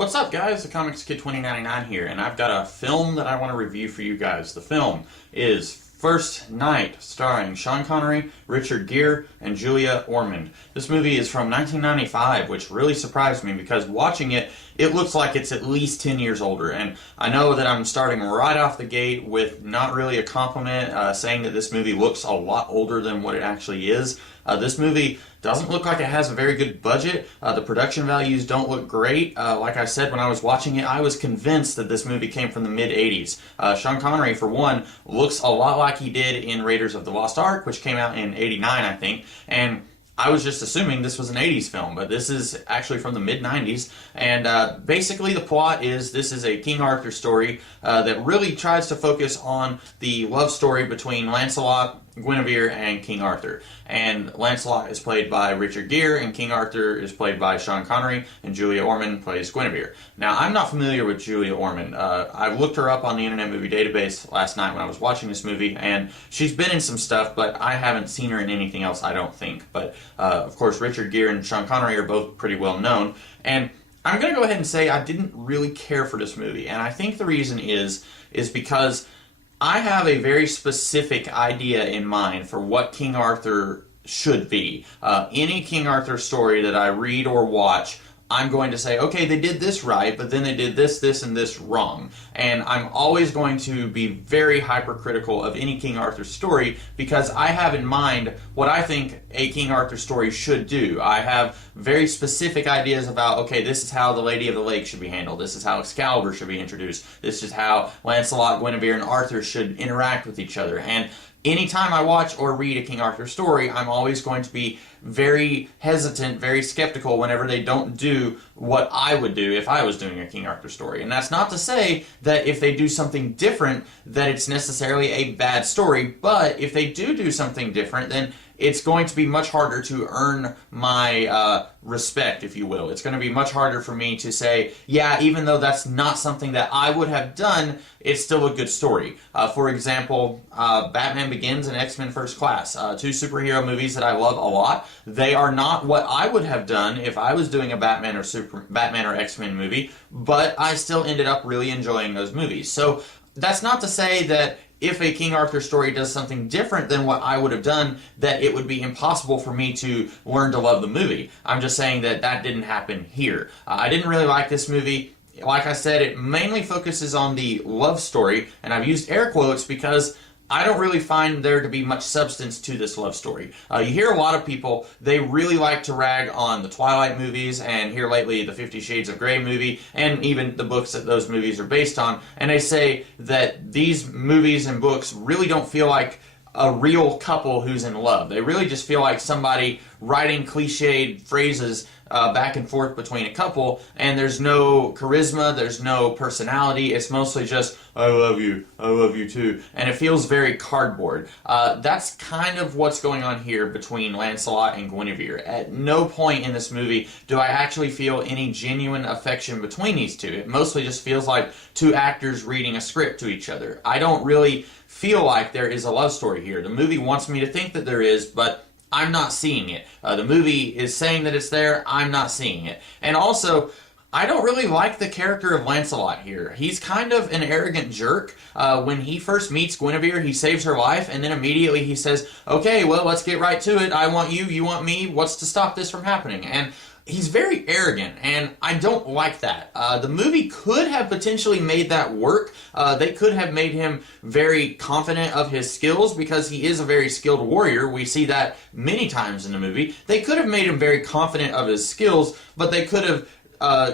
What's up, guys? The Comics Kid 2099 here, and I've got a film that I want to review for you guys. The film is First Knight, starring Sean Connery, Richard Gere, and Julia Ormond. This movie is from 1995, which really surprised me because watching it, it looks like it's at least 10 years older. And I know that I'm starting right off the gate with not really a compliment, saying that this movie looks a lot older than what it actually is. This movie doesn't look like it has a very good budget. The production values don't look great. Like I said, when I was watching it, I was convinced that this movie came from the mid-'80s. Sean Connery, for one, looks a lot like he did in Raiders of the Lost Ark, which came out in '89, I think, and I was just assuming this was an 80s film, but this is actually from the mid-90s, and basically the plot is this is a King Arthur story that really tries to focus on the love story between Lancelot, Guinevere, and King Arthur. And Lancelot is played by Richard Gere, and King Arthur is played by Sean Connery, and Julia Ormond plays Guinevere. Now, I'm not familiar with Julia Ormond. I looked her up on the Internet Movie Database last night when I was watching this movie, and she's been in some stuff, but I haven't seen her in anything else, I don't think. But, of course, Richard Gere and Sean Connery are both pretty well known, and I'm going to go ahead and say I didn't really care for this movie, and I think the reason is because I have a very specific idea in mind for what King Arthur should be. Any King Arthur story that I read or watch, I'm going to say, okay, they did this right, but then they did this, this, and this wrong. And I'm always going to be very hypercritical of any King Arthur story because I have in mind what I think a King Arthur story should do. I have very specific ideas about, okay, this is how the Lady of the Lake should be handled. This is how Excalibur should be introduced. This is how Lancelot, Guinevere, and Arthur should interact with each other. And anytime I watch or read a King Arthur story, I'm always going to be very hesitant, very skeptical whenever they don't do what I would do if I was doing a King Arthur story. And that's not to say that if they do something different that it's necessarily a bad story, but if they do something different, then it's going to be much harder to earn my respect, if you will. It's going to be much harder for me to say, yeah, even though that's not something that I would have done, it's still a good story. For example, Batman Begins and X-Men First Class, two superhero movies that I love a lot. They are not what I would have done if I was doing a Batman or X-Men movie, but I still ended up really enjoying those movies. So that's not to say that if a King Arthur story does something different than what I would have done, that it would be impossible for me to learn to love the movie. I'm just saying that that didn't happen here. I didn't really like this movie. Like I said, it mainly focuses on the love story, and I've used air quotes because I don't really find there to be much substance to this love story. You hear a lot of people, they really like to rag on the Twilight movies, and here lately the 50 Shades of Grey movie, and even the books that those movies are based on, and they say that these movies and books really don't feel like a real couple who's in love. They really just feel like somebody writing cliched phrases back and forth between a couple, and there's no charisma, there's no personality, it's mostly just, I love you too, and it feels very cardboard. That's kind of what's going on here between Lancelot and Guinevere. At no point in this movie do I actually feel any genuine affection between these two. It mostly just feels like two actors reading a script to each other. I don't really feel like there is a love story here. The movie wants me to think that there is, but I'm not seeing it. The movie is saying that it's there, I'm not seeing it. And also, I don't really like the character of Lancelot here. He's kind of an arrogant jerk. When he first meets Guinevere, he saves her life, and then immediately he says, okay, well, let's get right to it. I want you, you want me, what's to stop this from happening? And he's very arrogant, and I don't like that. The movie could have potentially made that work. They could have made him very confident of his skills because he is a very skilled warrior. We see that many times in the movie. They could have made him very confident of his skills, but they could have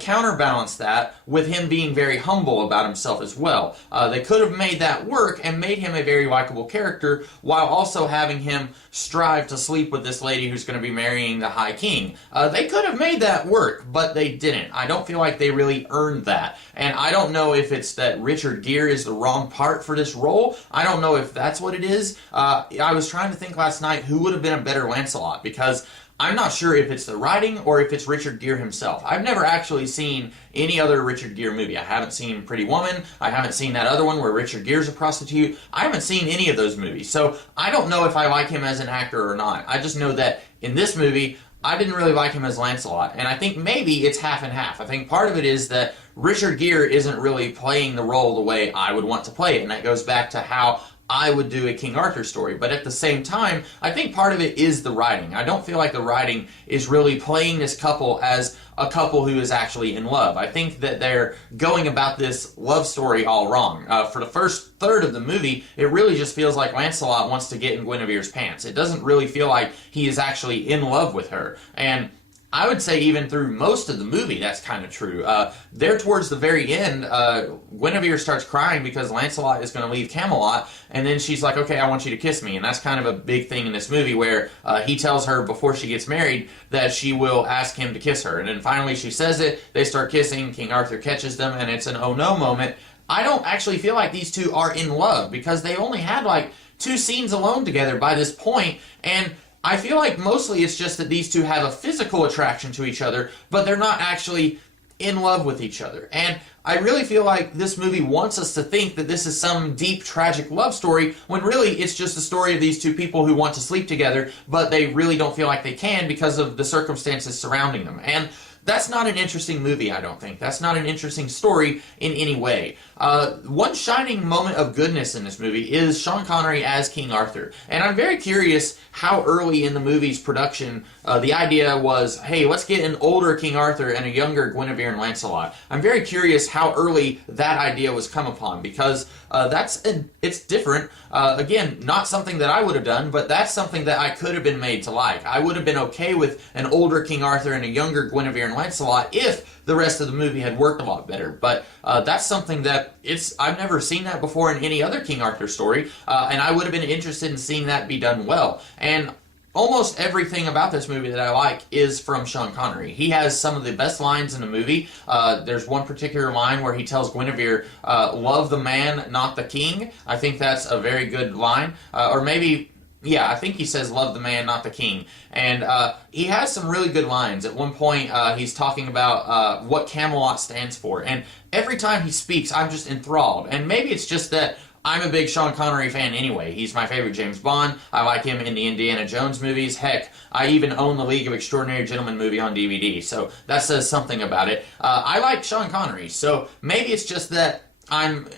counterbalance that with him being very humble about himself as well. They could have made that work and made him a very likable character while also having him strive to sleep with this lady who's going to be marrying the High King. They could have made that work, but they didn't. I don't feel like they really earned that. And I don't know if it's that Richard Gere is the wrong part for this role. I don't know if that's what it is. I was trying to think last night who would have been a better Lancelot, because I'm not sure if it's the writing or if it's Richard Gere himself. I've never actually seen any other Richard Gere movie. I haven't seen Pretty Woman. I haven't seen that other one where Richard Gere's a prostitute. I haven't seen any of those movies. So I don't know if I like him as an actor or not. I just know that in this movie, I didn't really like him as Lancelot, and I think maybe it's half and half. I think part of it is that Richard Gere isn't really playing the role the way I would want to play it, and that goes back to how I would do a King Arthur story. But at the same time, I think part of it is the writing. I don't feel like the writing is really playing this couple as a couple who is actually in love. I think that they're going about this love story all wrong. For the first third of the movie, it really just feels like Lancelot wants to get in Guinevere's pants. It doesn't really feel like he is actually in love with her. And I would say even through most of the movie, that's kind of true. There towards the very end, Guinevere starts crying because Lancelot is going to leave Camelot, and then she's like, okay, I want you to kiss me. And that's kind of a big thing in this movie where he tells her before she gets married that she will ask him to kiss her. And then finally she says it, they start kissing, King Arthur catches them, and it's an oh no moment. I don't actually feel like these two are in love because they only had like 2 scenes alone together by this point, and I feel like mostly it's just that these two have a physical attraction to each other, but they're not actually in love with each other. And I really feel like this movie wants us to think that this is some deep, tragic love story, when really it's just a story of these two people who want to sleep together, but they really don't feel like they can because of the circumstances surrounding them. And that's not an interesting movie, I don't think. That's not an interesting story in any way. One shining moment of goodness in this movie is Sean Connery as King Arthur. And I'm very curious how early in the movie's production the idea was, hey, let's get an older King Arthur and a younger Guinevere and Lancelot. I'm very curious how early that idea was come upon, because it's different. Again, not something that I would have done, but that's something that I could have been made to like. I would have been okay with an older King Arthur and a younger Guinevere and Lancelot if the rest of the movie had worked a lot better. But that's something that I've never seen that before in any other King Arthur story, and I would have been interested in seeing that be done well. And almost everything about this movie that I like is from Sean Connery. He has some of the best lines in the movie. There's one particular line where he tells Guinevere, love the man, not the king. I think that's a very good line. Or maybe, yeah, I think he says love the man, not the king. And he has some really good lines. At one point, he's talking about what Camelot stands for. And every time he speaks, I'm just enthralled. And maybe it's just that I'm a big Sean Connery fan anyway. He's my favorite James Bond. I like him in the Indiana Jones movies. Heck, I even own the League of Extraordinary Gentlemen movie on DVD, so that says something about it. I like Sean Connery, so maybe it's just that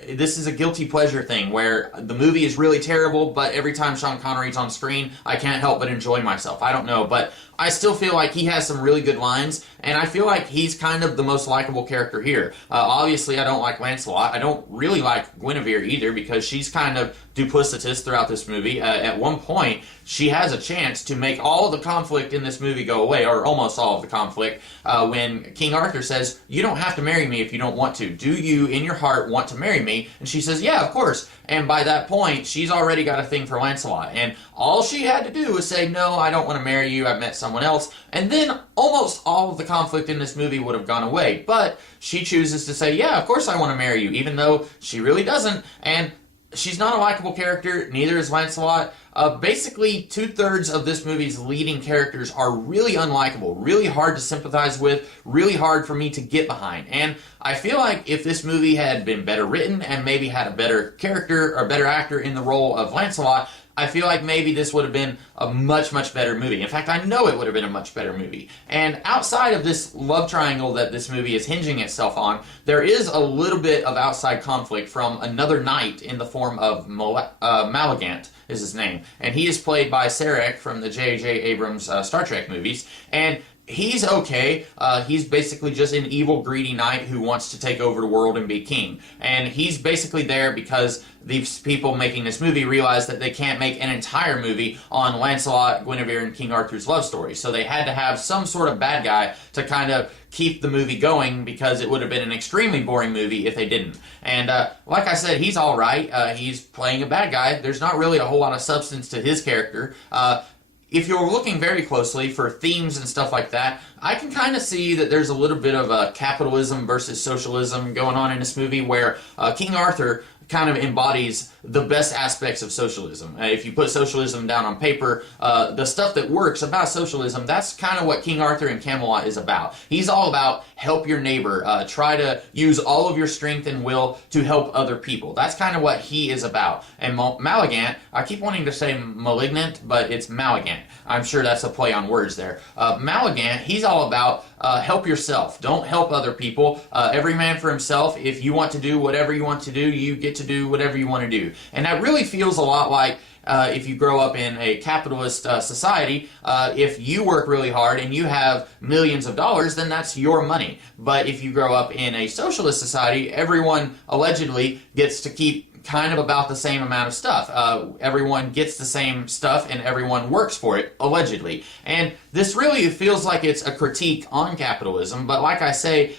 this is a guilty pleasure thing where the movie is really terrible, but every time Sean Connery's on screen, I can't help but enjoy myself. I don't know, but I still feel like he has some really good lines, and I feel like he's kind of the most likable character here. Obviously, I don't like Lancelot. I don't really like Guinevere either, because she's kind of duplicitous throughout this movie. At one point, she has a chance to make all of the conflict in this movie go away, or almost all of the conflict, when King Arthur says, you don't have to marry me if you don't want to. Do you, in your heart, want to marry me? And she says, yeah, of course. And by that point, she's already got a thing for Lancelot. And all she had to do was say, no, I don't want to marry you, I've met someone else. And then almost all of the conflict in this movie would have gone away. But she chooses to say, yeah, of course I want to marry you, even though she really doesn't. And she's not a likable character, neither is Lancelot. Basically, 2/3 of this movie's leading characters are really unlikable, really hard to sympathize with, really hard for me to get behind. And I feel like if this movie had been better written and maybe had a better character or better actor in the role of Lancelot, I feel like maybe this would have been a much, much better movie. In fact, I know it would have been a much better movie. And outside of this love triangle that this movie is hinging itself on, there is a little bit of outside conflict from another knight in the form of Malagant is his name. And he is played by Sarek from the J.J. Abrams Star Trek movies. And he's okay. He's basically just an evil, greedy knight who wants to take over the world and be king. And he's basically there because these people making this movie realized that they can't make an entire movie on Lancelot, Guinevere, and King Arthur's love story. So they had to have some sort of bad guy to kind of keep the movie going, because it would have been an extremely boring movie if they didn't. And like I said, he's all right. He's playing a bad guy. There's not really a whole lot of substance to his character. If you're looking very closely for themes and stuff like that, I can kind of see that there's a little bit of a capitalism versus socialism going on in this movie, where King Arthur kind of embodies the best aspects of socialism. If you put socialism down on paper, the stuff that works about socialism, that's kind of what King Arthur and Camelot is about. He's all about help your neighbor, try to use all of your strength and will to help other people. That's kind of what he is about. And Malagant, I keep wanting to say malignant, but it's Malagant. I'm sure that's a play on words there. Malagant, he's all about help yourself. Don't help other people. Every man for himself. If you want to do whatever you want to do, you get to do whatever you want to do. And that really feels a lot like if you grow up in a capitalist society, if you work really hard and you have millions of dollars, then that's your money. But if you grow up in a socialist society, everyone allegedly gets to keep kind of about the same amount of stuff. Everyone gets the same stuff and everyone works for it, allegedly. And this really feels like it's a critique on capitalism, but like I say,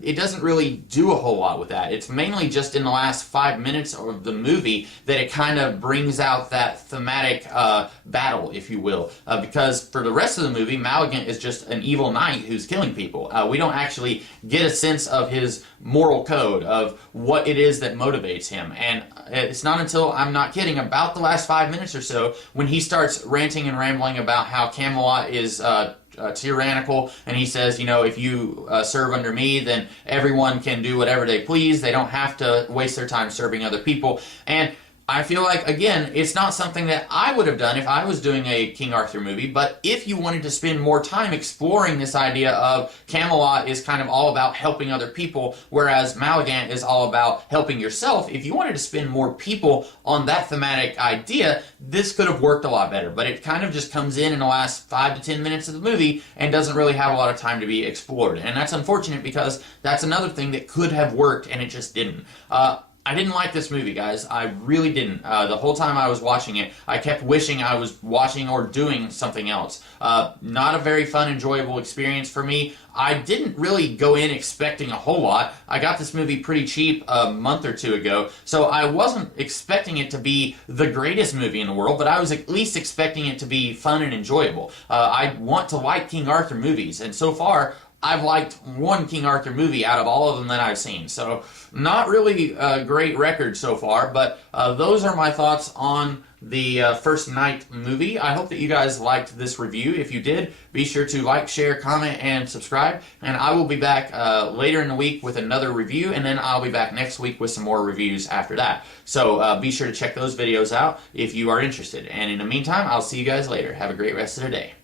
it doesn't really do a whole lot with that. It's mainly just in the last 5 minutes of the movie that it kind of brings out that thematic battle, if you will. Because for the rest of the movie, Malagant is just an evil knight who's killing people. We don't actually get a sense of his moral code, of what it is that motivates him. And it's not until, I'm not kidding, about the last 5 minutes or so, when he starts ranting and rambling about how Camelot is tyrannical, and he says, you know, if you serve under me, then everyone can do whatever they please. They don't have to waste their time serving other people. And I feel like, again, it's not something that I would have done if I was doing a King Arthur movie, but if you wanted to spend more time exploring this idea of Camelot is kind of all about helping other people, whereas Malagant is all about helping yourself, if you wanted to spend more people on that thematic idea, this could have worked a lot better. But it kind of just comes in the last 5 to 10 minutes of the movie and doesn't really have a lot of time to be explored. And that's unfortunate because that's another thing that could have worked and it just didn't. I didn't like this movie, guys. I really didn't. The whole time I was watching it, I kept wishing I was watching or doing something else. Not a very fun, enjoyable experience for me. I didn't really go in expecting a whole lot. I got this movie pretty cheap a month or two ago, so I wasn't expecting it to be the greatest movie in the world, but I was at least expecting it to be fun and enjoyable. I want to like King Arthur movies, and so far, I've liked one King Arthur movie out of all of them that I've seen. So, not really a great record so far, but those are my thoughts on the First Knight movie. I hope that you guys liked this review. If you did, be sure to like, share, comment, and subscribe. And I will be back later in the week with another review, and then I'll be back next week with some more reviews after that. So be sure to check those videos out if you are interested. And in the meantime, I'll see you guys later. Have a great rest of the day.